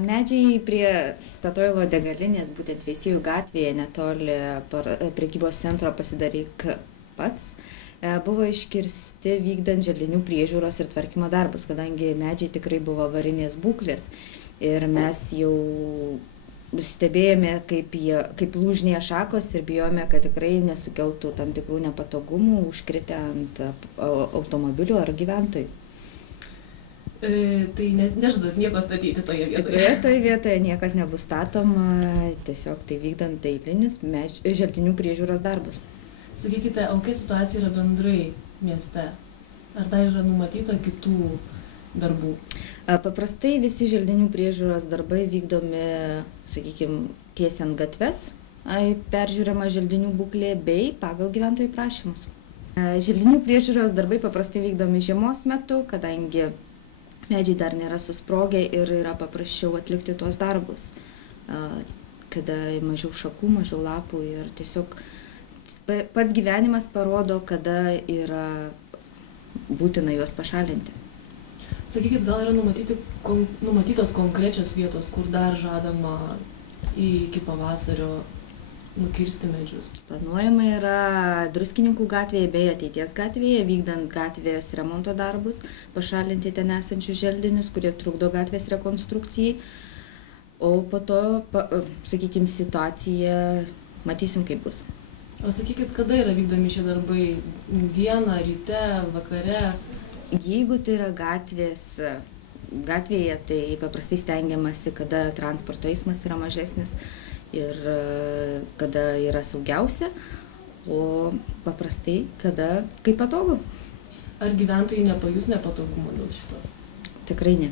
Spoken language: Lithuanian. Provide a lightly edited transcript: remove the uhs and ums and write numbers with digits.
Medžiai prie Statoilo degalinės, būtent Veisiejų gatvėje, netoli prekybos centro Pasidaryk pats, buvo iškirsti vykdant želdinių priežiūros ir tvarkymo darbus, kadangi medžiai tikrai buvo avarinės būklės. Ir mes jau stebėjome, kaip lūžinėja šakos ir bijome, kad tikrai nesukeltų tam tikrų nepatogumų užkritę ant automobilių ar gyventojų. Tai nežadat nieko statyti toje vietoje? Tikrai toje vietoje niekas nebus statoma, tiesiog tai vykdant eilinius želdinių priežiūros darbus. Sakykite, o kokia situacija yra bendrai mieste? Ar dar yra numatyta kitų darbų? Paprastai visi želdinių priežiūros darbai vykdomi, sakykime, tiesiant gatves, peržiūrima želdinių būklė bei pagal gyventojų prašymus. Želdinių priežiūros darbai paprastai vykdomi žiemos metu, kadangi medžiai dar nėra susprogę ir yra paprasčiau atlikti tuos darbus, kada mažiau šakų, mažiau lapų ir tiesiog pats gyvenimas parodo, kada yra būtina juos pašalinti. Sakykit, gal yra numatytos konkrečios vietos, kur dar žadama iki pavasario nukirsti medžius? Planuojama yra Druskininkų gatvėje bei Ateities gatvėje, vykdant gatvės remonto darbus, pašalinti ten esančius želdinius, kurie trukdo gatvės rekonstrukcijai. O po to, sakykime, situaciją matysim, kaip bus. O sakykit, kada yra vykdomi šie darbai? Dieną, ryte, vakare? Jeigu tai yra gatvėje, tai paprastai stengiamasi, kada transporto eismas yra mažesnis ir kada yra saugiausia, o paprastai, kada kaip patogu. Ar gyventojai nepajus nepatogumo dėl šito? Tikrai ne.